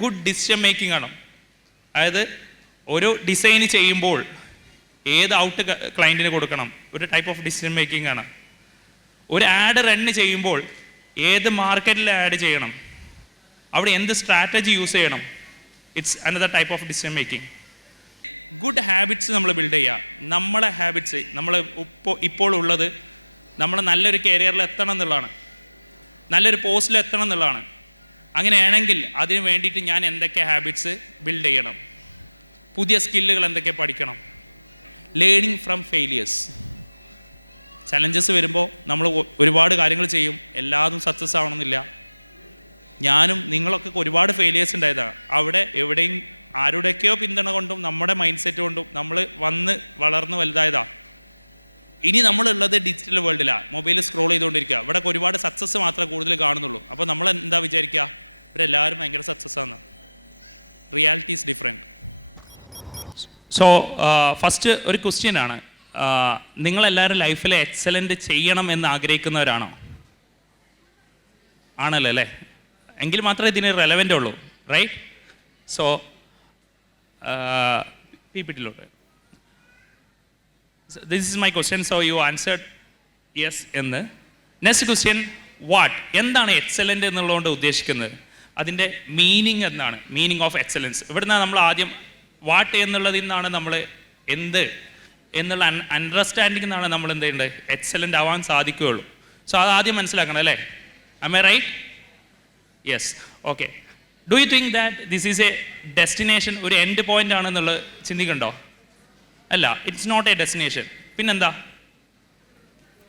Good decision making ആണ്. അതായത് ഒരു ഡിസൈൻ ചെയ്യുമ്പോൾ ഏത് ഔട്ട് ക്ലയൻറ്റിന് കൊടുക്കണം, ഒരു ടൈപ്പ് ഓഫ് ഡിസിഷൻ മേക്കിംഗ് ആണ്. ഒരു ആഡ് റൺ ചെയ്യുമ്പോൾ ഏത് മാർക്കറ്റിൽ ആഡ് ചെയ്യണം, അവിടെ എന്ത് സ്ട്രാറ്റജി യൂസ് ചെയ്യണം, it's another type of decision making. Good habits നമ്മൾ ബിൽഡ് ചെയ്യുക. നമ്മളെ ഹാബിറ്റ്സ് നമ്മൾ ഇപ്പോൾ ഉള്ളത് നമ്മൾ നല്ലൊരു കരിയറിൽ എത്തണം എന്നുള്ളതാണ്, നല്ലൊരു പോസ്റ്റിൽ എത്തണം എന്നുള്ളതാണ്. അങ്ങനെയാണെങ്കിൽ അതിന് വേണ്ടിയിട്ട് ഞാൻ എന്തൊക്കെ ഹാബിറ്റ്സ് ബിൽഡ് ചെയ്യണം, പുതിയ സ്കില്ലുകൾ എന്തൊക്കെ പഠിക്കണം. Learning from failures. ചലഞ്ചസ് വരുമ്പോൾ നമ്മൾ ഒരുപാട് കാര്യങ്ങൾ ചെയ്യും, എല്ലാതും സക്സസ് ആവണമെന്നില്ല. ഞാനും നിങ്ങളൊക്കെ ഒരുപാട് ഫെയിലിയേഴ്സ് ഉണ്ടായതാണ്. അവിടെ എവിടെയും ആരുടെയൊക്കെയോ പിന്തുണ കൊണ്ടും നമ്മുടെ മൈൻഡ് സെറ്റ് കൊണ്ടും നമ്മൾ വളർന്ന് വലുതായതാണ്. ഇനി നമ്മളുള്ളത് ഡിജിറ്റൽ വേൾഡിലാണ്, മൊബൈൽ സ്ക്രോൾ ചെയ്തുകൊണ്ടിരിക്കുക. ഇവിടെ ഒരുപാട് സക്സസ് മാത്രമേ കൂടുതൽ കാണുന്നുള്ളൂ. അപ്പോൾ നമ്മൾ എന്താ വിചാരിക്കുക, ഇവരെല്ലാവരും ഭയങ്കര സക്സസ് ആണ്. Reality is different. So first ഒരു ക്വസ്റ്റ്യൻ ആണ്, നിങ്ങളെല്ലാവരും ലൈഫിൽ എക്സലൻ്റ് ചെയ്യണം എന്ന് ആഗ്രഹിക്കുന്നവരാണോ? ആണല്ലോ അല്ലേ? എങ്കിൽ മാത്രമേ ഇതിന് റെലവൻ്റ് ഉള്ളൂ, റൈറ്റ്? സോ പിപിടിയിലോട്ട് this is my question. So you answered yes എന്ന്. നെക്സ്റ്റ് ക്വസ്റ്റ്യൻ, വാട്ട്, എന്താണ് എക്സലൻ്റ് എന്നുള്ളതുകൊണ്ട് ഉദ്ദേശിക്കുന്നത്? അതിൻ്റെ മീനിങ് എന്താണ്? Meaning of excellence. ഇവിടുന്ന് നമ്മൾ ആദ്യം വാട്ട് എന്നുള്ളതിൽ നിന്നാണ് നമ്മൾ എന്ത് എന്നുള്ള അണ്ടർസ്റ്റാൻഡിങ് നിന്നാണ് നമ്മൾ എന്ത് ചെയ്യേണ്ടത്, എക്സലൻ്റ് ആവാൻ സാധിക്കുകയുള്ളൂ. സോ അത് ആദ്യം മനസ്സിലാക്കണം അല്ലേ? Am I right? Yes, okay. Do you think that this is a destination, ഒരു എൻഡ് പോയിൻ്റ് ആണെന്നുള്ളത് ചിന്തിക്കണ്ടോ? അല്ല, ഇറ്റ്സ് നോട്ട് എ ഡെസ്റ്റിനേഷൻ. പിന്നെന്താ?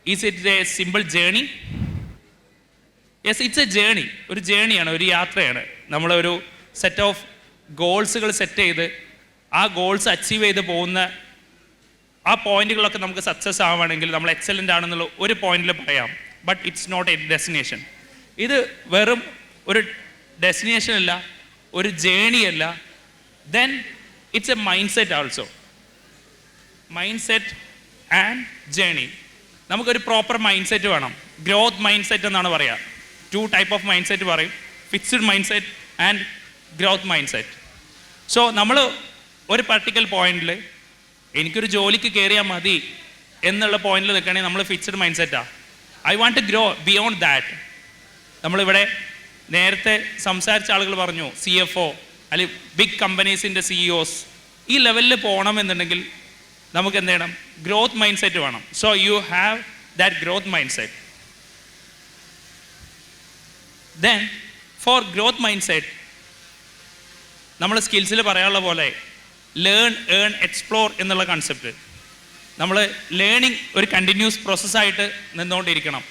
Is it a simple journey? Yes, it's a journey. ഒരു ജേണിയാണ്, ഒരു യാത്രയാണ്. നമ്മളൊരു സെറ്റ് ഓഫ് ഗോൾസുകൾ സെറ്റ് ചെയ്ത് ആ ഗോൾസ് അച്ചീവ് ചെയ്ത് പോകുന്ന ആ പോയിന്റുകളൊക്കെ നമുക്ക് സക്സസ് ആവുകയാണെങ്കിൽ നമ്മൾ എക്സലൻ്റ് ആണെന്നുള്ള ഒരു പോയിന്റിൽ പറയാം. But it's not a destination. ഇത് വെറും ഒരു ഡെസ്റ്റിനേഷൻ അല്ല, ഒരു ജേണി അല്ല. Then it's a mind set also. Mind set and journey. നമുക്കൊരു പ്രോപ്പർ മൈൻഡ് സെറ്റ് വേണം. ഗ്രോത്ത് മൈൻഡ് സെറ്റ് എന്നാണ് പറയുക. 2 ടൈപ്പ് ഓഫ് മൈൻഡ് സെറ്റ് പറയും, fixed mind set and growth mind set. So നമ്മൾ ഒരു പർട്ടിക്കുലർ പോയിന്റിൽ എനിക്കൊരു ജോലിക്ക് കയറിയാൽ മതി എന്നുള്ള പോയിന്റിൽ നിൽക്കുകയാണെങ്കിൽ നമ്മൾ ഫിക്സ്ഡ് മൈൻഡ് സെറ്റാണ്. I want to grow beyond that. നമ്മളിവിടെ നേരത്തെ സംസാരിച്ച ആളുകൾ പറഞ്ഞു, CFO അല്ലെങ്കിൽ ബിഗ് കമ്പനീസിൻ്റെ CEOs, ഈ ലെവലിൽ പോകണമെന്നുണ്ടെങ്കിൽ നമുക്ക് എന്ത് ചെയ്യണം? ഗ്രോത്ത് മൈൻഡ് സെറ്റ് വേണം. So you have that growth mind set. Then for growth mind set നമ്മൾ സ്കിൽസിൽ പറയാനുള്ള പോലെ ലേൺ, ഏൺ, എക്സ്പ്ലോർ എന്നുള്ള കൺസെപ്റ്റ്. നമ്മൾ ലേണിംഗ് ഒരു കണ്ടിന്യൂസ് പ്രോസസ്സായിട്ട് നിന്നുകൊണ്ടിരിക്കണം.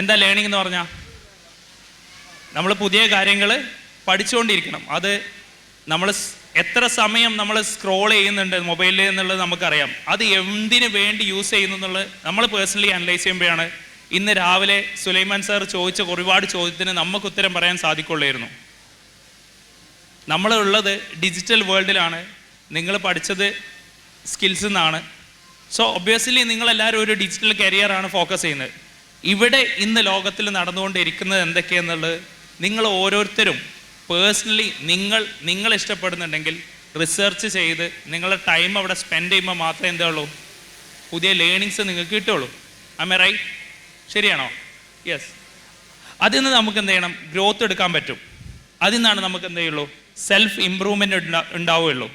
എന്താ ലേണിംഗ് എന്ന് പറഞ്ഞാൽ? നമ്മൾ പുതിയ കാര്യങ്ങൾ പഠിച്ചുകൊണ്ടിരിക്കണം. അത് നമ്മൾ എത്ര സമയം നമ്മൾ സ്ക്രോൾ ചെയ്യുന്നുണ്ട് മൊബൈലിൽ എന്നുള്ളത് നമുക്കറിയാം. അത് എന്തിനു വേണ്ടി യൂസ് ചെയ്യുന്നു എന്നുള്ളത് നമ്മൾ പേഴ്സണലി അനലൈസ് ചെയ്യുമ്പോഴാണ് ഇന്ന് രാവിലെ സുലൈമാൻ സാർ ചോദിച്ച ഒരുപാട് ചോദ്യത്തിന് നമുക്ക് ഉത്തരം പറയാൻ സാധിക്കുള്ളായിരുന്നു. നമ്മളുള്ളത് ഡിജിറ്റൽ വേൾഡിലാണ്, നിങ്ങൾ പഠിച്ചത് സ്കിൽസിൽ നിന്നാണ്. സോ ഒബ്വിയസ്ലി നിങ്ങളെല്ലാവരും ഒരു ഡിജിറ്റൽ കരിയറാണ് ഫോക്കസ് ചെയ്യുന്നത്. ഇവിടെ ഇന്ന് ലോകത്തിൽ നടന്നുകൊണ്ടിരിക്കുന്നത് എന്തൊക്കെയെന്നുള്ളത് നിങ്ങൾ ഓരോരുത്തരും പേഴ്സണലി നിങ്ങൾ ഇഷ്ടപ്പെടുന്നുണ്ടെങ്കിൽ റിസർച്ച് ചെയ്ത് നിങ്ങളുടെ ടൈം അവിടെ സ്പെൻഡ് ചെയ്യുമ്പോൾ മാത്രമേ എന്താ ഉള്ളൂ, പുതിയ ലേണിങ്സ് നിങ്ങൾക്ക് കിട്ടുള്ളൂ. Am I right? ശരിയാണോ? യെസ്. അതിൽ നിന്ന് നമുക്ക് എന്ത് ചെയ്യണം? ഗ്രോത്ത് എടുക്കാൻ പറ്റും. അതിൽ നിന്നാണ് നമുക്ക് എന്ത് ചെയ്യുള്ളൂ? സെൽഫ് ഇമ്പ്രൂവ്മെൻ്റ് ഉണ്ടാവുകയുള്ളൂ.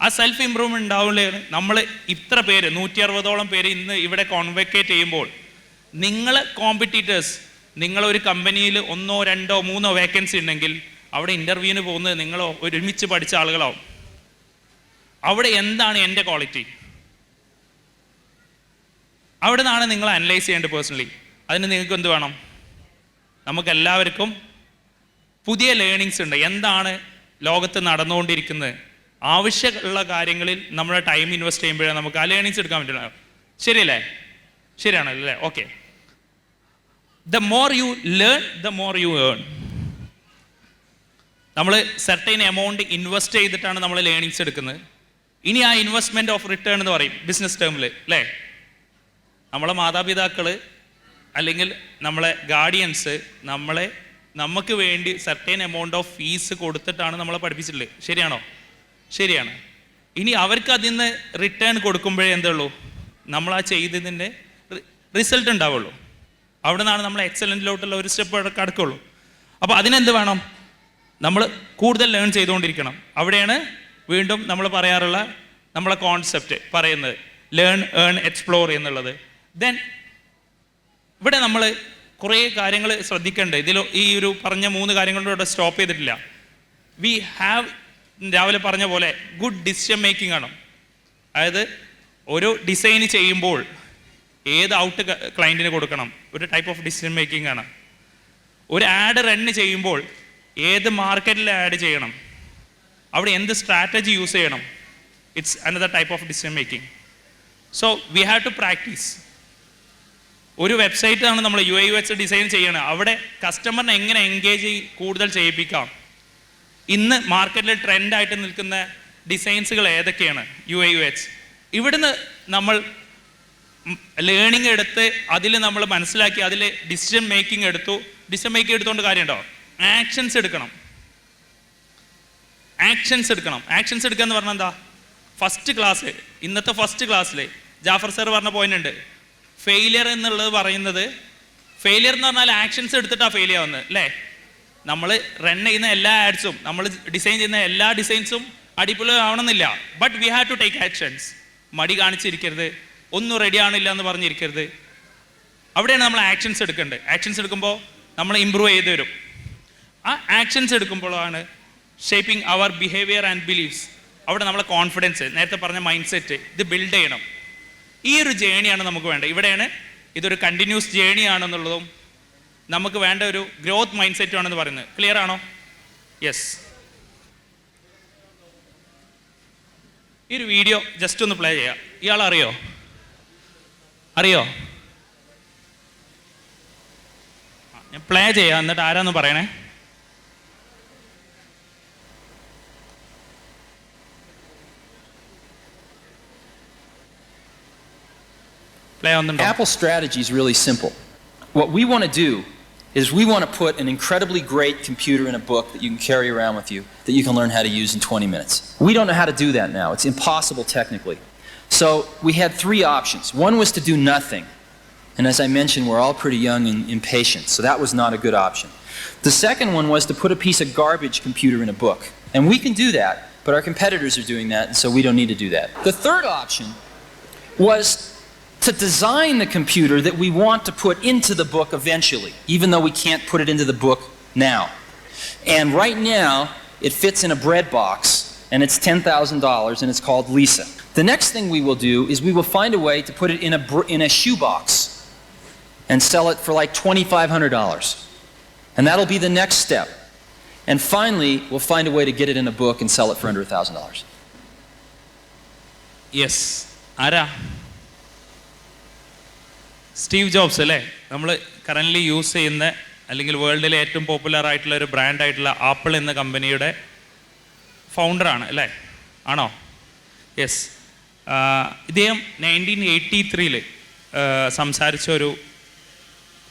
ആ സെൽഫ് ഇമ്പ്രൂവ്മെൻ്റ് ഉണ്ടാവില്ലേ? നമ്മൾ ഇത്ര പേര് 160ഓളം പേര് ഇന്ന് ഇവിടെ കോൺവെക്കേറ്റ് ചെയ്യുമ്പോൾ നിങ്ങൾ കോമ്പറ്റീറ്റേഴ്സ്, നിങ്ങളൊരു കമ്പനിയിൽ 1, 2, 3 വേക്കൻസി ഉണ്ടെങ്കിൽ അവിടെ ഇൻ്റർവ്യൂവിന് പോകുന്നത് നിങ്ങൾ ഒരുമിച്ച് പഠിച്ച ആളുകളാവും. അവിടെ എന്താണ് എൻ്റെ ക്വാളിറ്റി? അവിടെ നിന്നാണ് നിങ്ങൾ അനലൈസ് ചെയ്യേണ്ടത് പേഴ്സണലി. അതിന് നിങ്ങൾക്ക് എന്ത് വേണം? നമുക്കെല്ലാവർക്കും പുതിയ ലേണിങ്സ് ഉണ്ട്. എന്താണ് ലോകത്ത് നടന്നുകൊണ്ടിരിക്കുന്നത്? ആവശ്യമുള്ള കാര്യങ്ങളിൽ നമ്മുടെ ടൈം ഇൻവെസ്റ്റ് ചെയ്യുമ്പോഴേ നമുക്ക് ആ ലേണിങ്സ് എടുക്കാൻ പറ്റില്ല. ശരിയല്ലേ? ശരിയാണല്ലേ? Okay. The more you learn the more you earn. നമ്മൾ സെർട്ടൈൻ എമൗണ്ട് ഇൻവെസ്റ്റ് ചെയ്തിട്ടാണ് നമ്മൾ ലേണിങ്സ് എടുക്കുന്നത്. ഇനി ആ ഇൻവെസ്റ്റ്മെൻറ്റ് ഓഫ് റിട്ടേൺ എന്ന് പറയും ബിസിനസ് ടേമിൽ, അല്ലേ? നമ്മളെ മാതാപിതാക്കൾ അല്ലെങ്കിൽ നമ്മളെ ഗാർഡിയൻസ് നമ്മളെ നമുക്ക് വേണ്ടി സർട്ടേൺ എമൗണ്ട് ഓഫ് ഫീസ് കൊടുത്തിട്ടാണ് നമ്മളെ പഠിപ്പിച്ചിട്ടുള്ളത്. ശരിയാണോ? ശരിയാണ്. ഇനി അവർക്ക് അതിൽ നിന്ന് റിട്ടേൺ കൊടുക്കുമ്പോഴേ എന്തുള്ളൂ, നമ്മൾ ആ ചെയ്തതിൻ്റെ റിസൾട്ട് ഉണ്ടാവുള്ളൂ. അവിടെ നിന്നാണ് നമ്മൾ എക്സലൻറ്റിലോട്ടുള്ള ഒരു സ്റ്റെപ്പ് കടക്കുള്ളൂ. അപ്പോൾ അതിനെന്ത് വേണം? നമ്മൾ കൂടുതൽ ലേൺ ചെയ്തുകൊണ്ടിരിക്കണം. അവിടെയാണ് വീണ്ടും നമ്മൾ പറയാറുള്ള നമ്മളെ കോൺസെപ്റ്റ് പറയുന്നത് ലേൺ, ഏൺ, എക്സ്പ്ലോർ എന്നുള്ളത്. ദെൻ ഇവിടെ നമ്മൾ കുറേ കാര്യങ്ങൾ ശ്രദ്ധിക്കേണ്ടത്. ഇതിൽ ഈ ഒരു പറഞ്ഞ 3 കാര്യങ്ങളിലൂടെ സ്റ്റോപ്പ് ചെയ്തിട്ടില്ല. വി ഹാവ്, രാവിലെ പറഞ്ഞ പോലെ ഗുഡ് ഡിസിഷൻ മേക്കിംഗ് ആണ്. അതായത് ഒരു ഡിസൈൻ ചെയ്യുമ്പോൾ ഏത് ഔട്ട് ക്ലയൻറ്റിന് കൊടുക്കണം, ഒരു ടൈപ്പ് ഓഫ് ഡിസിഷൻ മേക്കിംഗ് ആണ്. ഒരു ആഡ് റൺ ചെയ്യുമ്പോൾ ഏത് മാർക്കറ്റിൽ ആഡ് ചെയ്യണം, അവിടെ എന്ത് സ്ട്രാറ്റജി യൂസ് ചെയ്യണം, it's another type of decision making. So we have to practice. ഒരു വെബ്സൈറ്റാണ് നമ്മൾ UX ഡിസൈൻ ചെയ്യണം, അവിടെ കസ്റ്റമറിനെ എങ്ങനെ എൻഗേജ് കൂടുതൽ ചെയ്യിപ്പിക്കാം, ഇന്ന് മാർക്കറ്റിൽ ട്രെൻഡായിട്ട് നിൽക്കുന്ന ഡിസൈൻസുകൾ ഏതൊക്കെയാണ് UX, ഇവിടുന്ന് നമ്മൾ ലേണിംഗ് എടുത്ത് അതിൽ നമ്മൾ മനസ്സിലാക്കി അതിൽ ഡിസിഷൻ മേക്കിംഗ് എടുത്തുകൊണ്ട് കാര്യമുണ്ടോ? ആക്ഷൻസ് എടുക്കണം. ആക്ഷൻസ് എടുക്കുക എന്ന് പറഞ്ഞാൽ എന്താ? ഇന്നത്തെ ഫസ്റ്റ് ക്ലാസ്സിൽ ജാഫർ സാർ പറഞ്ഞ പോയിന്റ് ഉണ്ട്. ഫെയിലിയർ എന്നുള്ളത് പറയുന്നത്, ഫെയിലിയർ എന്ന് പറഞ്ഞാൽ ആക്ഷൻസ് എടുത്തിട്ടാണ് ഫെയിൽ ആവുന്നത് അല്ലേ? നമ്മൾ റൺ ചെയ്യുന്ന എല്ലാ ആഡ്സും, നമ്മൾ ഡിസൈൻ ചെയ്യുന്ന എല്ലാ ഡിസൈൻസും അടിപൊളി ആവണമെന്നില്ല. But we have to take actions. മടി കാണിച്ചിരിക്കരുത്, ഒന്നും റെഡി ആവണില്ല എന്ന് പറഞ്ഞിരിക്കരുത്. അവിടെയാണ് നമ്മൾ ആക്ഷൻസ് എടുക്കേണ്ടത്. ആക്ഷൻസ് എടുക്കുമ്പോൾ നമ്മൾ ഇമ്പ്രൂവ് ചെയ്ത് വരും. ആ ആക്ഷൻസ് എടുക്കുമ്പോഴാണ് ഷേപ്പിംഗ് അവർ ബിഹേവിയർ ആൻഡ് ബിലീഫ്സ്. അവിടെ നമ്മളെ കോൺഫിഡൻസ്, നേരത്തെ പറഞ്ഞ മൈൻഡ് സെറ്റ്, ഇത് ബിൽഡ് ചെയ്യണം. ഈ ഒരു ജേണിയാണ് നമുക്ക് വേണ്ടത്. ഇവിടെയാണ് ഇതൊരു കണ്ടിന്യൂസ് ജേണി ആണെന്നുള്ളതും നമുക്ക് വേണ്ട ഒരു ഗ്രോത്ത് മൈൻഡ് സെറ്റും ആണെന്ന് പറയുന്നത്. ക്ലിയർ ആണോ? യെസ്. ഈ ഒരു വീഡിയോ ജസ്റ്റ് ഒന്ന് പ്ലേ ചെയ്യാം. ഇയാൾ അറിയോ? ഞാൻ പ്ലേ ചെയ്യാം, എന്നിട്ട് ആരാന്ന് പറയണേ. Apple's strategy is really simple. What we want to do is we want to put an incredibly great computer in a book that you can carry around with you that you can learn how to use in 20 minutes. We don't know how to do that now. It's impossible technically. So we had 3 options. One was to do nothing. And as I mentioned, we're all pretty young and impatient, so that was not a good option. The second one was to put a piece of garbage computer in a book. And we can do that, but our competitors are doing that, and so we don't need to do that. The third option was to design the computer that we want to put into the book eventually, even though we can't put it into the book now. And right now, it fits in a bread box, and it's $10,000, and it's called Lisa. The next thing we will do is we will find a way to put it in a shoebox and sell it for like $2,500. And that'll be the next step. And finally, we'll find a way to get it in a book and sell it for under $1,000. Yes. Ara. Steve jobs അല്ലേ? നമ്മൾ currently use ചെയ്യുന്ന അല്ലെങ്കിൽ വേൾഡിലെ ഏറ്റവും popular ആയിട്ടുള്ള ഒരു ബ്രാൻഡായിട്ടുള്ള apple എന്ന കമ്പനിയുടെ ഫൗണ്ടറാണ് അല്ലേ? ആണോ? യെസ്. ഇദ്ദേഹം 1983 സംസാരിച്ച ഒരു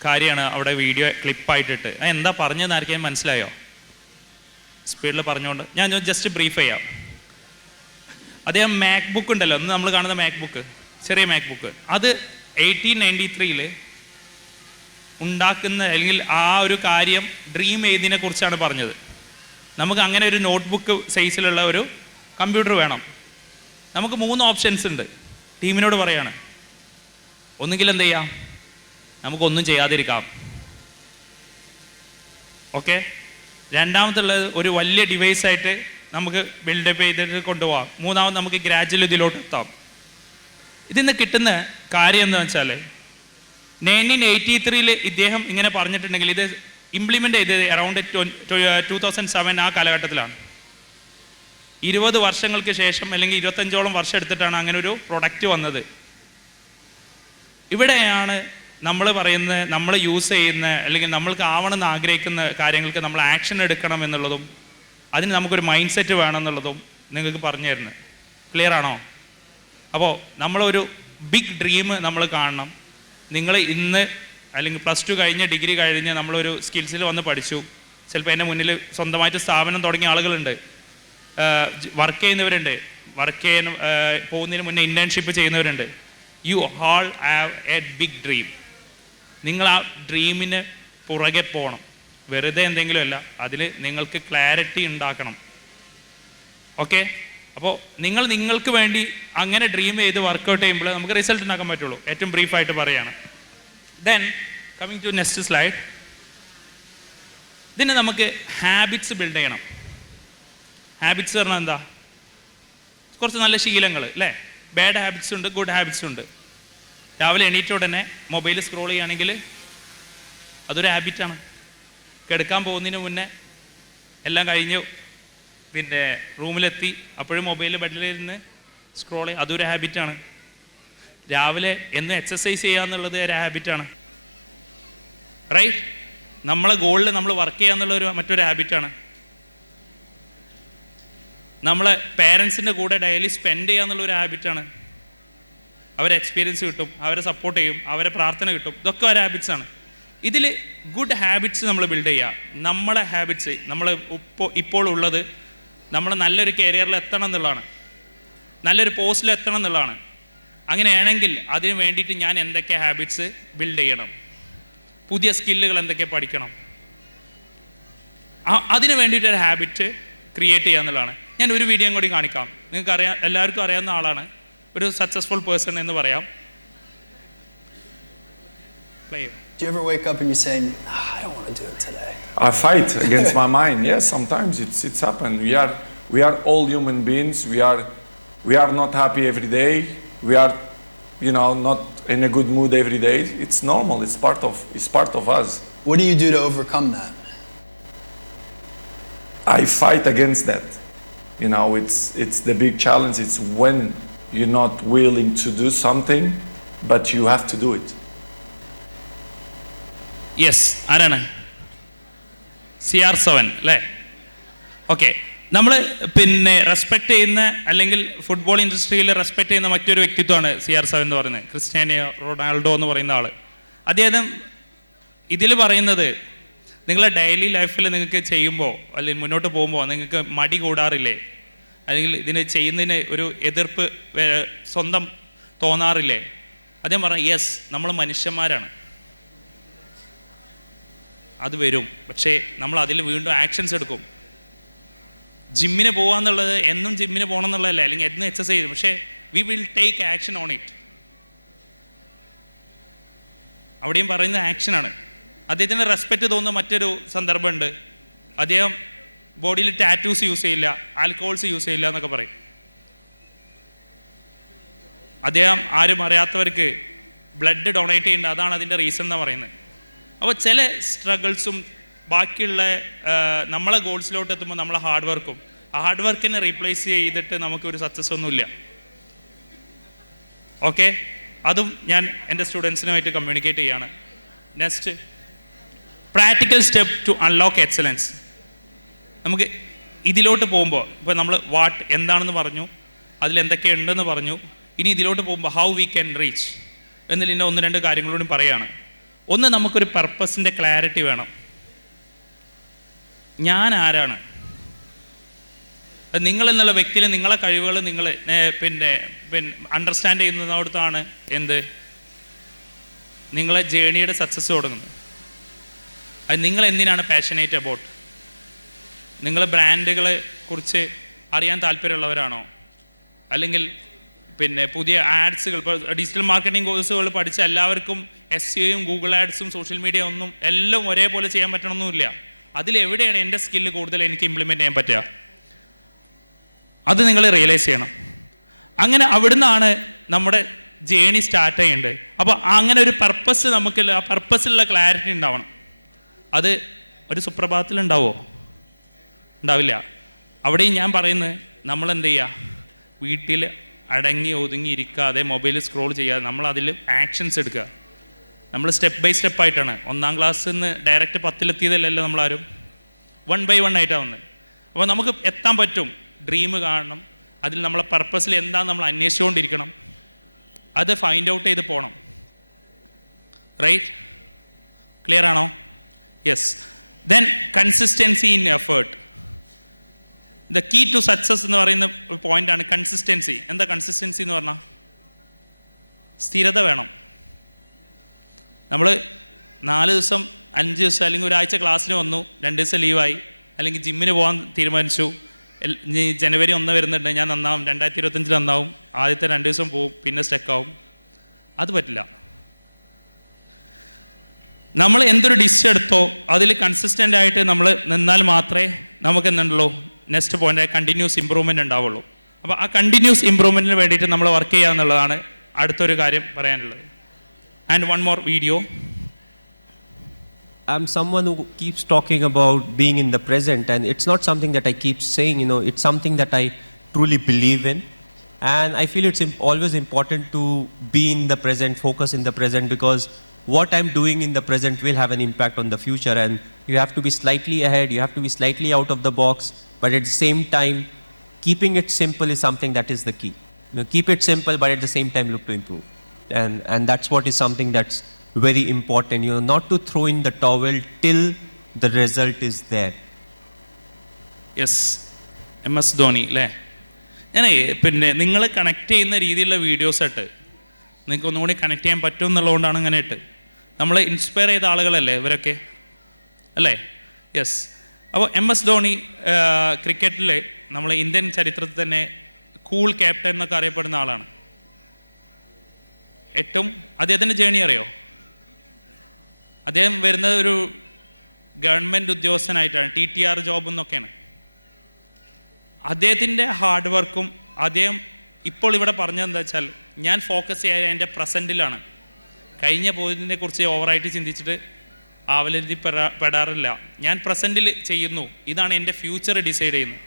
കാര്യമാണ് അവിടെ വീഡിയോ ക്ലിപ്പായിട്ടിട്ട്. എന്താ പറഞ്ഞതെന്ന് ആർക്കെങ്കിലും മനസ്സിലായോ? സ്പീഡിൽ പറഞ്ഞുകൊണ്ട് ഞാൻ ജസ്റ്റ് ബ്രീഫ് ചെയ്യാം. അദ്ദേഹം മാക് ബുക്ക് ഉണ്ടല്ലോ, ഒന്ന് നമ്മൾ കാണുന്ന മാക് ബുക്ക്, ചെറിയ മാക് ബുക്ക്, അത് 1893 ഉണ്ടാക്കുന്ന അല്ലെങ്കിൽ ആ ഒരു കാര്യം ഡ്രീം ചെയ്തതിനെ കുറിച്ചാണ് പറഞ്ഞത്. നമുക്ക് അങ്ങനെ ഒരു നോട്ട്ബുക്ക് സൈസിലുള്ള ഒരു കമ്പ്യൂട്ടർ വേണം. നമുക്ക് 3 ഓപ്ഷൻസ് ഉണ്ട്. ടീമിനോട് പറയാണ്, ഒന്നുകിൽ എന്ത് ചെയ്യാം, നമുക്കൊന്നും ചെയ്യാതിരിക്കാം. ഓക്കെ. രണ്ടാമത്തുള്ളത് ഒരു വലിയ ഡിവൈസായിട്ട് നമുക്ക് ബിൽഡപ്പ് ചെയ്തിട്ട് കൊണ്ടുപോകാം. മൂന്നാമത് നമുക്ക് ഗ്രാജുവൽ ഇതിലോട്ട് എത്താം. ഇതിന്ന് കിട്ടുന്ന കാര്യം എന്താ വെച്ചാൽ 1983 ഇദ്ദേഹം ഇങ്ങനെ പറഞ്ഞിട്ടുണ്ടെങ്കിൽ ഇത് ഇംപ്ലിമെൻ്റ് ചെയ്തത് അറൗണ്ട് 2007 ആ കാലഘട്ടത്തിലാണ്. 20 വർഷങ്ങൾക്ക് ശേഷം അല്ലെങ്കിൽ 25ഓളം വർഷം എടുത്തിട്ടാണ് അങ്ങനെ ഒരു പ്രൊഡക്റ്റ് വന്നത്. ഇവിടെയാണ് നമ്മൾ പറയുന്ന, നമ്മൾ യൂസ് ചെയ്യുന്ന അല്ലെങ്കിൽ നമ്മൾക്ക് ആവണമെന്ന് ആഗ്രഹിക്കുന്ന കാര്യങ്ങൾക്ക് നമ്മൾ ആക്ഷൻ എടുക്കണം എന്നുള്ളതും അതിന് നമുക്കൊരു മൈൻഡ് സെറ്റ് വേണം എന്നുള്ളതും നിങ്ങൾക്ക് പറഞ്ഞു തരുന്നത്. ക്ലിയർ ആണോ? അപ്പോൾ നമ്മളൊരു ബിഗ് ഡ്രീം നമ്മൾ കാണണം. നിങ്ങൾ ഇന്ന് അല്ലെങ്കിൽ +2 കഴിഞ്ഞ് ഡിഗ്രി കഴിഞ്ഞ് നമ്മളൊരു സ്കിൽസിൽ വന്ന് പഠിച്ചു. ചിലപ്പോൾ എൻ്റെ മുന്നിൽ സ്വന്തമായിട്ട് സ്ഥാപനം തുടങ്ങിയ ആളുകളുണ്ട്, വർക്ക് ചെയ്യുന്നവരുണ്ട്, വർക്ക് ചെയ്യാൻ പോകുന്നതിന് മുന്നേ ഇൻറ്റേൺഷിപ്പ് ചെയ്യുന്നവരുണ്ട്. You all have a big dream. നിങ്ങൾ ആ ഡ്രീമിന് പുറകെ പോകണം, വെറുതെ എന്തെങ്കിലും അല്ല, അതിൽ നിങ്ങൾക്ക് ക്ലാരിറ്റി ഉണ്ടാക്കണം. ഓക്കെ, അപ്പോൾ നിങ്ങൾക്ക് വേണ്ടി അങ്ങനെ ഡ്രീം ചെയ്ത് വർക്കൗട്ട് ചെയ്യുമ്പോൾ നമുക്ക് റിസൾട്ട് ഉണ്ടാക്കാൻ പറ്റുള്ളൂ. ഏറ്റവും ബ്രീഫായിട്ട് പറയുകയാണ്. Then coming to next slide. ഇതിന് നമുക്ക് ഹാബിറ്റ്സ് ബിൽഡ് ചെയ്യണം. ഹാബിറ്റ്സ് പറഞ്ഞാൽ എന്താ? കുറച്ച് നല്ല ശീലങ്ങൾ അല്ലേ? ബാഡ് ഹാബിറ്റ്സ് ഉണ്ട്, ഗുഡ് ഹാബിറ്റ്സ് ഉണ്ട്. രാവിലെ എണീറ്റ ഉടനെ മൊബൈൽ സ്ക്രോൾ ചെയ്യുകയാണെങ്കിൽ അതൊരു ഹാബിറ്റാണ്. കിടക്കാൻ പോകുന്നതിന് മുന്നേ എല്ലാം കഴിഞ്ഞു, പിന്നെ റൂമിലെത്തി, അപ്പോഴും മൊബൈൽ ബെഡിലിരുന്ന് സ്ക്രോൾ ചെയ്യുക, അതൊരു ഹാബിറ്റാണ്. രാവിലെ എന്നും എക്സസൈസ് ചെയ്യുക എന്നുള്ളത് ഒരു ഹാബിറ്റാണ്. റൈറ്റ്? നമ്മളെ ഗോളിൽ നമ്മൾ വർക്ക് ചെയ്യുക എന്നുള്ളൊരു മറ്റൊരു ഹാബിറ്റാണ്. നമ്മളെ പേരൻസിൻ്റെ കൂടെ ഡെയിലി സ്പെൻഡ് ചെയ്യുക എന്നുള്ളൊരു ഹാബിറ്റാണ്. അവരെ എക്സ്പീരിയൻസ് കിട്ടും, അവരെ സപ്പോർട്ട് ചെയ്യും, അവരെ പ്രാർത്ഥന കിട്ടും, ഇതൊക്കെ ഒരു ഹാബിറ്റ്സാണ്. ഇതിൽ ഗുഡ് ഹാബിറ്റ്സ് നമ്മൾ ബിൽഡ് ചെയ്യുക. നമ്മളെ ഹാബിറ്റ്സ് നമ്മൾ ഇപ്പോൾ ഉള്ളത് നമ്മൾ നല്ലൊരു കരിയറിൽ എത്തണം എന്നുള്ളതാണ്, നല്ലൊരു പോസ്റ്റിൽ എത്തണം എന്നുള്ളതാണ്. അങ്ങനെയാണെങ്കിൽ അതിന് വേണ്ടിയിട്ട് ഞാൻ എന്തൊക്കെ ഹാബിറ്റ്സ് ബിൽഡ് ചെയ്യണം, പുതിയ സ്കില്ലുകൾ എന്തൊക്കെ പഠിക്കണം, അതിന് വേണ്ടിയിട്ടൊരു ഹാബിറ്റ് ക്രിയേറ്റ് ചെയ്യുക എന്നുള്ളതാണ്. ഞാൻ ഒരു വീഡിയോയും കൂടി കാണിക്കാം. നിങ്ങൾക്ക് എല്ലാവർക്കും അറിയാവുന്ന ആളാണ്, ഒരു സക്സസ്ഫുൾ പേഴ്സൺ എന്ന് പറയാം. പ്ലേ ചെയ്യും. Do you ever wake up and you're saying, I don't want to do it today? I fight against my mind. Yes, sometimes it's happened. We are all human beings. We are not happy every day. We are, not in a good mood every day. It's normal. It's part of us. What do you do to overcome that? I fight against that. It's the big challenge. It's when you're not willing to do something, but you have to do it. Yes, ആരാണ്? CR7 അല്ലേ? Okay, നമ്മൾ പിന്നെ respect ചെയ്യുന്ന, അല്ലെങ്കിൽ football ഇൻഡസ്ട്രിയിൽ respect ചെയ്യുന്ന മറ്റൊരു വ്യക്തിത്വമാണ് CR7 എന്ന് പറയുന്നത്, ക്രിസ്ത്യാനോ റൊണാൾഡോ എന്ന് പറയുന്ന ആൾ. അദ്ദേഹം ഇതിൽ പറയുന്നത്, നിങ്ങളെ ഡെയിലി ലൈഫിൽ നിങ്ങൾക്ക് ചെയ്യുമ്പോൾ അല്ലെങ്കിൽ മുന്നോട്ട് പോകുമ്പോൾ നിങ്ങൾക്ക് മടി കൂടാറില്ലേ, അല്ലെങ്കിൽ ഇതിന് ചെയ്യുന്നതിന് ഒരു എതിർപ്പ് സ്വന്തം തോന്നാറില്ലേ? അദ്ദേഹം പറഞ്ഞു, യെസ്, നമ്മൾ മനുഷ്യന്മാരാണ്, അത് വരും, പക്ഷേ നമ്മൾ അതിൽ വീണ്ടും ആക്ഷൻസ് എടുക്കും. ജിമ്മിന് പോകാന്നുള്ളത് എന്നും ജിമ്മിന് പോകണം എന്നുള്ളതല്ല, അല്ലെങ്കിൽ എന്നും എക്സസൈസ് ചെയ്യും, പക്ഷേ we will take action on it. അവിടെയും പറയുന്ന ആക്ഷനാണ്. അദ്ദേഹത്തിന് റെസ്പെക്റ്റ് തോന്നുന്ന മറ്റൊരു സന്ദർഭമുണ്ട്. അദ്ദേഹം ബോഡിയിൽ ടാറ്റൂസ് യൂസ് ചെയ്യില്ല, ആൽക്കഹോൾസ് യൂസ് ചെയ്യില്ല എന്നൊക്കെ പറയും. അദ്ദേഹം ആരും അറിയാത്തവർക്ക് ബ്ലഡ് ഡൊണേറ്റ് ചെയ്യുന്നുണ്ട്, അതാണ് അതിൻ്റെ റീസൺ എന്നാണ് പറയുന്നത്. അപ്പോൾ ചില സ്ട്രഗിൾസും ബാക്കിയുള്ള നമ്മളെ ഗോൾസിലോട്ട് എത്തുമ്പോൾ നമ്മളെ ഹാർഡ് വർക്കിനെ റീപ്ലേസ് ചെയ്തിട്ട് നമുക്കൊരു സക്സസ് ഒന്നുമില്ല. ഓക്കെ, അതും ഞാൻ എൻ്റെ സ്റ്റുഡൻസിനുമായിട്ട് കമ്മ്യൂണിക്കേറ്റ് ചെയ്യാണ്. Next, practical step to unlock excellence. നമുക്ക് ഇതിലോട്ട് പോകുമ്പോൾ, ഇപ്പോൾ നമ്മൾ വാട്ട് എന്താണെന്ന് പറഞ്ഞു, അതിലെന്തൊക്കെ ഉണ്ടെന്ന് പറഞ്ഞു, ഇനി ഇതിലോട്ട് പോകുമ്പോൾ ഹൗ വി ക്യാൻ റീച്ച് എന്നതിൻ്റെ 1-2 കാര്യങ്ങളോടും പറയുകയാണ്. ഒന്ന്, നമുക്കൊരു പർപ്പസിൻ്റെ ക്ലാരിറ്റി വേണം. ഞാൻ ആരാണ്? നിങ്ങളെന്നുള്ള വ്യക്തിയിൽ നിങ്ങളെ കഴിവുകൾ നിങ്ങൾ പിന്നെ അണ്ടർസ്റ്റാൻഡ് ചെയ്യുന്നതോടത്താണ് നിങ്ങളെ ജേണിയുടെ സക്സസ് തുടങ്ങുന്നത്. അത് നിങ്ങൾ എന്തിനാണ് പാഷനേറ്റ് അബൌട്ട്? നിങ്ങൾ ബ്രാൻഡുകളെ കുറിച്ച് അറിയാൻ താല്പര്യമുള്ളവരാണോ? അല്ലെങ്കിൽ പുതിയ ആഡ്സുകൾ, ഇപ്പോൾ ഡിജിറ്റൽ മാർക്കറ്റിംഗ് കോഴ്സുകൾ പഠിച്ച എല്ലാവർക്കും SEOയും ഗൂഗിൾ ആഡ്സും സോഷ്യൽ മീഡിയ ഒന്നും എല്ലാം ഒരേപോലെ ചെയ്യാൻ പറ്റണമെന്നില്ല. അതിലെവിടെയാണ് എൻ്റെ സ്കില്ല് കൂടുതൽ എനിക്ക് ഇംപ്ലിമെൻറ്റ് ചെയ്യാൻ പറ്റുക? അത് നിങ്ങൾ റിയലൈസ് ചെയ്യണം. അങ്ങനെ അവിടുന്നാണ് നമ്മുടെ ജേണി സ്റ്റാർട്ട് ചെയ്യേണ്ടത്. അപ്പോൾ അങ്ങനെ ഒരു പർപ്പസ് നമുക്കില്ല, ആ പർപ്പസിലുള്ള ക്ലാരിറ്റി ഉണ്ടാവണം. അത് ഒരു സുപ്രഭാതത്തിൽ ഉണ്ടാവുമോ? ഉണ്ടാവില്ല. അവിടെയും ഞാൻ പറയുന്നത്, നമ്മളെന്ത് ചെയ്യുക, വീട്ടിൽ അടങ്ങി ഒതുങ്ങി ഇരിക്കാതെ മൊബൈൽ സ്ക്രോൾ ചെയ്യാതെ നമ്മൾ അതിൽ ആക്ഷൻസ് എടുക്കുക. നമ്മൾ സ്റ്റെപ്പ് ബൈ സ്റ്റെപ്പായിട്ടാണ്. 1ാം ക്ലാസ്സിൽ നിന്ന് ഡയറക്റ്റ് 10-ലെത്തിയതല്ലല്ലോ നമ്മളാരും, 1 by 1 ആയിട്ടാണ് വന്നത്. അപ്പോൾ നമുക്ക് എത്താൻ പറ്റും. ഡ്രീം കാണണം, അതിൽ നമ്മളെ പർപ്പസിൽ എന്താണെന്ന് നമ്മൾ അന്വേഷിച്ചുകൊണ്ടിരിക്കണം, അത് ഫൈൻഡ് ഔട്ട് ചെയ്ത് പോകണം. റൈറ്റ്? ക്ലിയർ ആണോ? Yes. Then consistency in effort. The key to success എന്ന് പറയുന്ന ഒരു പോയിന്റാണ് കൺസിസ്റ്റൻസി. എന്താ കൺസിസ്റ്റൻസി എന്ന് പറഞ്ഞാൽ? സ്ഥിരത വേണം. നമ്മൾ 4 ദിവസം 5 ദിവസം അല്ലെങ്കിൽ ഒരാഴ്ച ക്ലാസ്സിന് വന്നു, 2 ദിവസം ലീവായി, അല്ലെങ്കിൽ ജിമ്മിന് പോകാൻ തീരുമാനിച്ചു, ജനുവരി 1 വരുന്നുണ്ട്, ഞാൻ നന്നാവും, 2025 നന്നാവും, ആദ്യത്തെ 2 ദിവസം പോവും, പിന്നെ സ്റ്റക്കാവും. അത് പറ്റില്ല. നമ്മൾ എന്തൊരു ഡിഷ് എടുത്തോ അതിൽ കൺസിസ്റ്റൻ്റ് ആയിട്ട് നമ്മൾ നിന്നാൽ മാത്രമേ നമുക്ക് എന്തുള്ളൂ, നെക്സ്റ്റ് പോയിന്റ് കണ്ടിന്യൂസ് ഇമ്പ്രൂവ്മെൻ്റ് ഉണ്ടാവുള്ളൂ. അപ്പോൾ ആ കണ്ടിന്യൂസ് ഇമ്പ്രൂവ്മെൻറ്റിന് വേണ്ടിയിട്ട് നമ്മൾ വർക്ക് ചെയ്യുക എന്നുള്ളതാണ് അടുത്തൊരു കാര്യം പറയാനുള്ളത്. And one more video. I'm someone who keeps talking about being in the present, and it's not something that I keep saying, it's something that I truly believe in. And I feel it's always important to be in the present, focus in the present, because what I'm doing in the present will have an impact on the future. And you have to be slightly ahead, you have to be slightly out of the box, but at the same time, keeping it simple is something that is the key. Keep it simple, but at the same time look to improve. And that's what is something that's very important, not to throw in the towel till the result is there. Yes, MS Dhoni അല്ലേ? ഞാൻ പിന്നെ നിങ്ങൾ connect ചെയ്യുന്ന രീതിയിലുള്ള videos ഇട്ട് നിങ്ങൾക്ക് ഒന്നുകൂടി connect ചെയ്യാൻ പറ്റും എന്നുള്ളതുകൊണ്ടാണ് ഇങ്ങനെ ഇട്ട്. നമ്മൾ ഇൻസ്പയർ ചെയ്ത ആളുകളല്ലേ ഇവരൊക്കെ അല്ലേ? യെസ്. അപ്പോൾ MS ധോണി ക്രിക്കറ്റിൽ നമ്മൾ ഇന്ത്യൻ ചരിത്രത്തിൽ തന്നെ കൂൾ ക്യാപ്റ്റൻ എന്നൊക്കെ അറിയപ്പെടുന്ന ആളാണ്. ഏറ്റവും അദ്ദേഹത്തിൻ്റെ ജേണി അറിയോ? അദ്ദേഹം വരുന്നത് ഒരു ഗവൺമെൻറ് ഉദ്യോഗസ്ഥനായിട്ടാണ്, TTR ജോബ് എന്നൊക്കെയാണ്. അദ്ദേഹത്തിൻ്റെ ഹാർഡ് വർക്കും അദ്ദേഹം ഇപ്പോൾ ഇവിടെ പറഞ്ഞതെന്താ വെച്ചാൽ, ഞാൻ ഫോക്കസ് ചെയ്യാൻ എൻ്റെ പ്രസൻറ്റിലാണ്. കഴിഞ്ഞ പോയതിനെ കുറിച്ച് ഓവറായിട്ട് ചിന്തിച്ചിട്ട് ആവലരുതി പെടാറില്ല. ഞാൻ പ്രസൻറ്റിൽ ചെയ്യുന്നു, ഇതാണ് എൻ്റെ ഫ്യൂച്ചർ ഡിസൈഡ് ചെയ്യുന്നത്.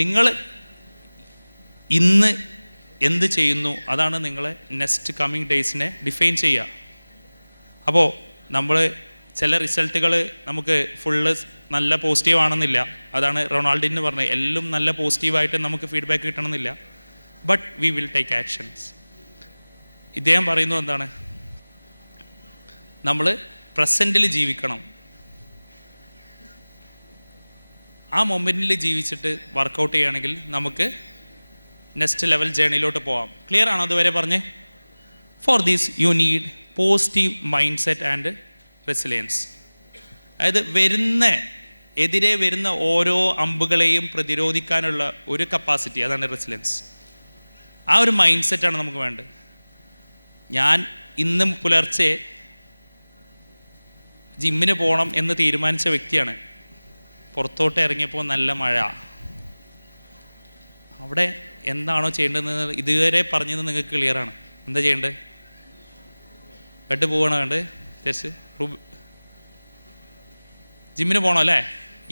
നിങ്ങൾ ഇന്ന് എന്ത് ചെയ്യുന്നു അതാണ് നിങ്ങളെ നെക്സ്റ്റ് കമ്മിങ് ഡേയ്സിനെ ഡിഫൈൻ ചെയ്യുക. അപ്പോൾ നമ്മൾ ചില റിസൾട്ടുകൾ നമുക്ക് ഫുള്ള് നല്ല പോസിറ്റീവ് ആണെന്നില്ല. അതാണ് റൊണാൾഡിന് പറഞ്ഞത്, എല്ലാം നല്ല പോസിറ്റീവായിട്ട് നമുക്ക് ഫീഡ്ബാക്ക് കിട്ടണമെന്നില്ല. But we will take actions. ഇദ്ദേഹം പറയുന്നത് എന്താണ്? നമ്മൾ പ്രസൻറ്റിൽ ജീവിക്കണം. ആ മൊമെൻറ്റിൽ ജീവിച്ചിട്ട് വർക്കൗട്ട് ചെയ്യുകയാണെങ്കിൽ നമുക്ക് നെക്സ്റ്റ് ലെവൽ ജേണിയിലോട്ട് പോകാം. ക്ലിയർ ആണോ അതുവരെ പറഞ്ഞ്? For these you need positive mind set and resilience. അതായത് എതിരെ വരുന്ന ഓരോ അമ്പുകളെയും പ്രതിരോധിക്കാനുള്ള ഒരു കപ്പാസിറ്റി, അതാണ് റെസിലിയൻസ്. ആ ഒരു മൈൻഡ് സെറ്റാണ് നമുക്ക് വേണ്ടത്. ഞാൻ ഇന്നും പുലർച്ചെ ജിമ്മിന് പോകണം എന്ന് തീരുമാനിച്ച വ്യക്തിയാണ്. പുറത്തോട്ട് ഇറങ്ങിയപ്പോൾ നല്ല മഴ. അവിടെ എന്താണോ ചെയ്യേണ്ടതെന്ന് ഇതുവരെ പറഞ്ഞത് നിങ്ങൾക്ക് ക്ലിയറാണ്. എന്താ ചെയ്യേണ്ടത്? ബെഡ് പോകണോ? കണ്ട് തിരിച്ച് ജിമ്മിന് പോകണം അല്ലേ?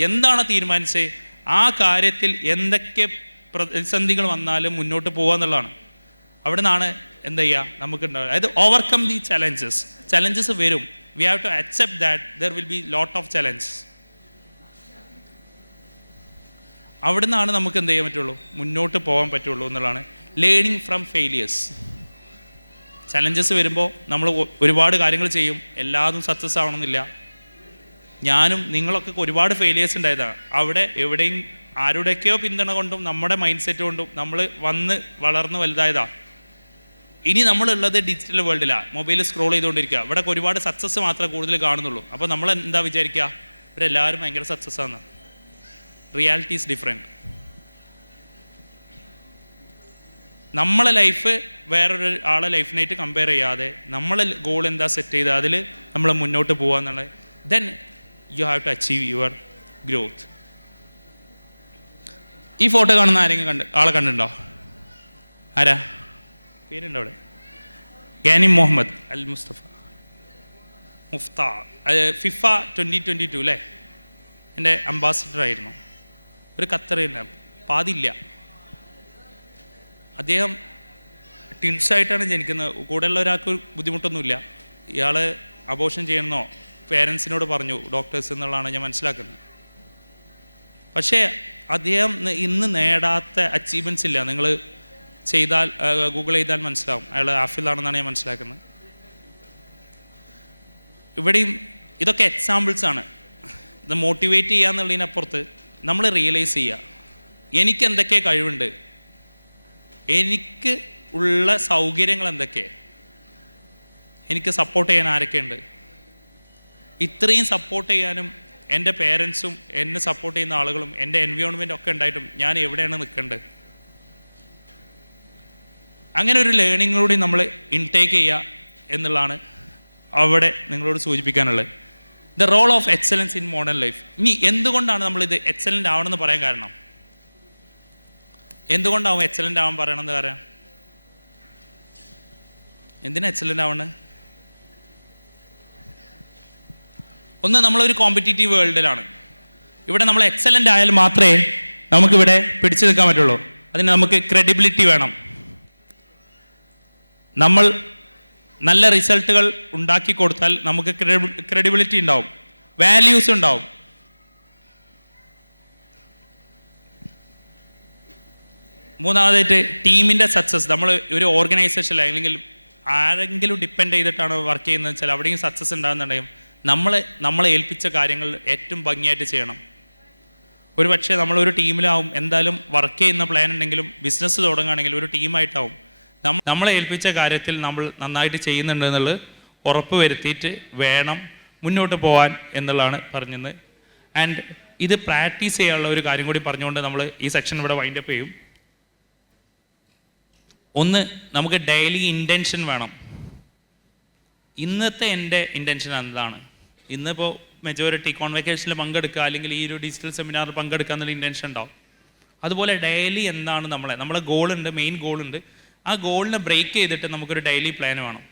എന്താണോ തീരുമാനിച്ചത് ആ കാര്യത്തിൽ എന്തൊക്കെ പ്രതിസന്ധികൾ വന്നാലും മുന്നോട്ട് പോകുക എന്നുള്ളതാണ്. അവിടെ നിന്നാണ് എന്താ ചെയ്യുക നമുക്കുണ്ടാവുക. അതായത് ഓവർകം ദി ചലഞ്ചസ് വരും. We have to accept that there will be lot of challenges. അവിടെ നിന്നാണ് നമുക്ക് എന്ത് ചെയ്യാൻ പറ്റുള്ളൂ, മുന്നോട്ട് പോകാൻ പറ്റുള്ളൂ എന്നുള്ളതാണ്. Learning from failures. ചലഞ്ചസ് വരുമ്പോൾ നമ്മൾ ഒരുപാട് കാര്യങ്ങൾ ചെയ്യും, എല്ലാതും സക്സസ് ആവണമെന്നില്ല. ഞാനും നിങ്ങളൊക്കെ ഒരുപാട് ഫെയിലിയേഴ്സ് ഉണ്ടായതാണ്. അവിടെ എവിടെയും ആരുടെയൊക്കെയോ പിന്തുണ കൊണ്ടും നമ്മുടെ മൈൻഡ് സെറ്റ് കൊണ്ടും നമ്മൾ വളർന്ന് വലുതായതാണ്. ഇനി നമ്മളുള്ളത് ഡിജിറ്റൽ വേൾഡിലാണ്, മൊബൈൽ സ്ക്രോൾ ചെയ്തുകൊണ്ടിരിക്കുക. ഇവിടെ ഒരുപാട് സക്സസ് മാത്രമേ കൂടുതൽ കാണുന്നുള്ളൂ. അപ്പോൾ നമ്മൾ എന്താ വിചാരിക്കുക, ഇവരെല്ലാവരും ഭയങ്കര സക്സസ് ആണ്. Reality is different. നമ്മളെ ലൈഫ് വേറൊരു ആളെ ലൈഫിനായിട്ട് കമ്പയർ ചെയ്യാതെ നമ്മളെ ഗോൾ എന്താ സെറ്റ് ചെയ്ത് അതിൽ നമ്മൾ മുന്നോട്ട് പോകുക എന്നുള്ളത്, then you have to achieve your growth. ഈ ഫോട്ടോ കാണുന്ന ആരെങ്കിലും ആളെ കണ്ടിട്ടുണ്ടോ? ആരാ പേരുണ്ടോ അവിടെ? Ghani Muhammad Al Mustafa Muftah. FIFA 2022 അല്ലേ, എൻ്റെ അംബാസിഡർ ആയിരുന്നു. ഒരു ഖത്തറില്ല, പാതില്ല. അദ്ദേഹം ട്വിൻസായിട്ടാണ് ജനിക്കുന്നത്. കൂടെയുള്ള ഒരാൾക്ക് ബുദ്ധിമുട്ടൊന്നുമില്ല. ഇയാൾ അബോർഷൻ ചെയ്യണമെന്നോ പേരൻസിനോട് പറഞ്ഞു ഡോക്ടേഴ്സ് എന്നുള്ളതാണ് ഞാൻ മനസ്സിലാക്കുന്നത്. പക്ഷേ അദ്ദേഹം ഇന്ന് നേടാത്ത അച്ചീവ്മെൻറ്റ്സ് ഇല്ല. നിങ്ങൾ ഗൂഗിൾ ചെയ്താൽ മനസ്സിലാവും. അയാൾ ആഫിലാണെന്നാണ് ഞാൻ മനസ്സിലാക്കുന്നത്. ഇവിടെയും ഇതൊക്കെ എക്സാമ്പിൾസ് ആണ്. ഇത് മോട്ടിവേറ്റ് ചെയ്യുക എന്നുള്ളതിനപ്പുറത്ത് നമ്മൾ റിയലൈസ് ചെയ്യുക, എനിക്ക് എന്തൊക്കെ കഴിവുണ്ട്, എനിക്ക് ഉള്ള സൗകര്യങ്ങൾ എന്തൊക്കെ, എനിക്ക് സപ്പോർട്ട് ചെയ്യാൻ ആരൊക്കെയുണ്ട്. ഇത്രയും സപ്പോർട്ട് ചെയ്യാനും എൻ്റെ പേരൻസും എന്നെ സപ്പോർട്ട് ചെയ്യുന്ന ആളുകളും എൻ്റെ എൻവയോൺമെൻറ്റും ഒക്കെ ഉണ്ടായിട്ടും ഞാൻ എവിടെയാണ് നിൽക്കേണ്ടത്. അങ്ങനെ ഒരു ലേണിങ്ങിലൂടെ നമ്മൾ ഇൻടേക്ക് ചെയ്യുക എന്നുള്ളതാണ് അവിടെ നിങ്ങളോട് സൂചിപ്പിക്കാനുള്ളത്. The role of excellence in modern life. ഇനി എന്തുകൊണ്ടാണ് നമ്മളിത് എക്സലൻ്റ് ആവണമെന്ന് പറയാൻ കാരണം? എന്തുകൊണ്ടാവും എക്സലൻ്റ് ആവാൻ പറയണമെന്ന് പറയാം? എന്തിനാ എക്സലൻ്റ് ആവണേ? ഒന്ന്, നമ്മളൊരു കോമ്പറ്റീറ്റീവ് വേൾഡിലാണ്. ഇവിടെ നമ്മൾ എക്സലൻ്റ് ആയാൽ മാത്രമേ നമുക്കിവിടെ പിടിച്ചു നിൽക്കാൻ പറ്റുള്ളൂ. അതിന് നമുക്ക് ക്രെഡിബിലിറ്റി വേണം. നമ്മൾ നല്ല റിസൾട്ടുകൾ ഉണ്ടാക്കി കൊടുത്താൽ നമുക്ക് ക്രെഡിബിലിറ്റി ഉണ്ടാവും, വാല്യൂസ് ഉണ്ടാവും. മൂന്നാമതായിട്ട് ടീമിൻ്റെ സക്സസ്. നമ്മൾ ഒരു ഓർഗനൈസേഷൻ അല്ലെങ്കിൽ ആരെങ്കിലും ഡിപ്പെൻഡ് ചെയ്തിട്ടാണ് വർക്ക് ചെയ്യുന്നത് വെച്ചാൽ അവിടെയും സക്സസ് ഉണ്ടാകുന്നുണ്ടെങ്കിൽ നമ്മളെ ഏൽപ്പിച്ച കാര്യങ്ങൾ ഏറ്റവും ഭംഗിയായിട്ട് ചെയ്യണം. ഒരു പക്ഷേ നമ്മളൊരു ടീമിലാവും, എന്തായാലും വർക്ക് ചെയ്യുന്ന പ്ലാൻ ഉണ്ടെങ്കിലും ബിസിനസ് തുടങ്ങുകയാണെങ്കിൽ ഒരു ടീമായിട്ടാവും. നമ്മളെ ഏൽപ്പിച്ച കാര്യത്തിൽ നമ്മൾ നന്നായിട്ട് ചെയ്യുന്നുണ്ട് എന്നുള്ളത് ഉറപ്പ് വരുത്തിയിട്ട് വേണം മുന്നോട്ട് പോകാൻ എന്നുള്ളതാണ് പറഞ്ഞത്. ആൻഡ് ഇത് പ്രാക്ടീസ് ചെയ്യാനുള്ള ഒരു കാര്യം കൂടി പറഞ്ഞുകൊണ്ട് നമ്മൾ ഈ സെക്ഷൻ ഇവിടെ വൈൻഡപ്പ് ചെയ്യും. ഒന്ന്, നമുക്ക് ഡെയിലി ഇൻറ്റൻഷൻ വേണം. ഇന്നത്തെ എൻ്റെ ഇൻറ്റൻഷൻ എന്താണ്? ഇന്നിപ്പോൾ മെജോറിറ്റി കോൺവെക്കേഷനിൽ പങ്കെടുക്കുക അല്ലെങ്കിൽ ഈ ഒരു ഡിജിറ്റൽ സെമിനാറിൽ പങ്കെടുക്കുക എന്നുള്ള ഇൻറ്റൻഷൻ ഉണ്ടാവും. അതുപോലെ ഡെയിലി എന്താണ് നമ്മളെ ഗോളുണ്ട്, മെയിൻ ഗോളുണ്ട്. ആ ഗോളിനെ ബ്രേക്ക് ചെയ്തിട്ട് നമുക്കൊരു ഡെയിലി പ്ലാൻ വേണം.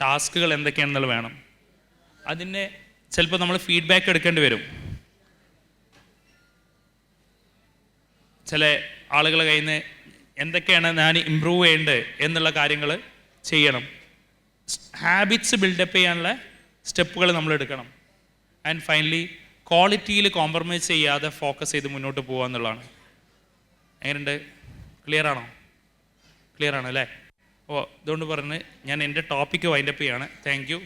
ടാസ്കുകൾ എന്തൊക്കെയാണെന്നുള്ളത് വേണം. അതിൻ്റെ ചിലപ്പോൾ നമ്മൾ ഫീഡ്ബാക്ക് എടുക്കേണ്ടി വരും. ചില ആളുകളെ കയ്യിൽ നിന്ന് എന്തൊക്കെയാണ് ഞാൻ ഇമ്പ്രൂവ് ചെയ്യേണ്ടത് എന്നുള്ള കാര്യങ്ങൾ ചെയ്യണം. ഹാബിറ്റ്സ് ബിൽഡപ്പ് ചെയ്യാനുള്ള സ്റ്റെപ്പുകൾ നമ്മൾ എടുക്കണം. ആൻഡ് ഫൈനലി ക്വാളിറ്റിയിൽ കോംപ്രമൈസ് ചെയ്യാതെ ഫോക്കസ് ചെയ്ത് മുന്നോട്ട് പോകുക എന്നുള്ളതാണ്. എങ്ങനെയുണ്ട്? ക്ലിയർ ആണോ? ക്ലിയർ ആണ് അല്ലേ? ഓ, ഇതുകൊണ്ട് പറഞ്ഞ് ഞാൻ എൻ്റെ ടോപ്പിക്ക് വൈൻഡപ്പ് ചെയ്യാണ്. Thank you.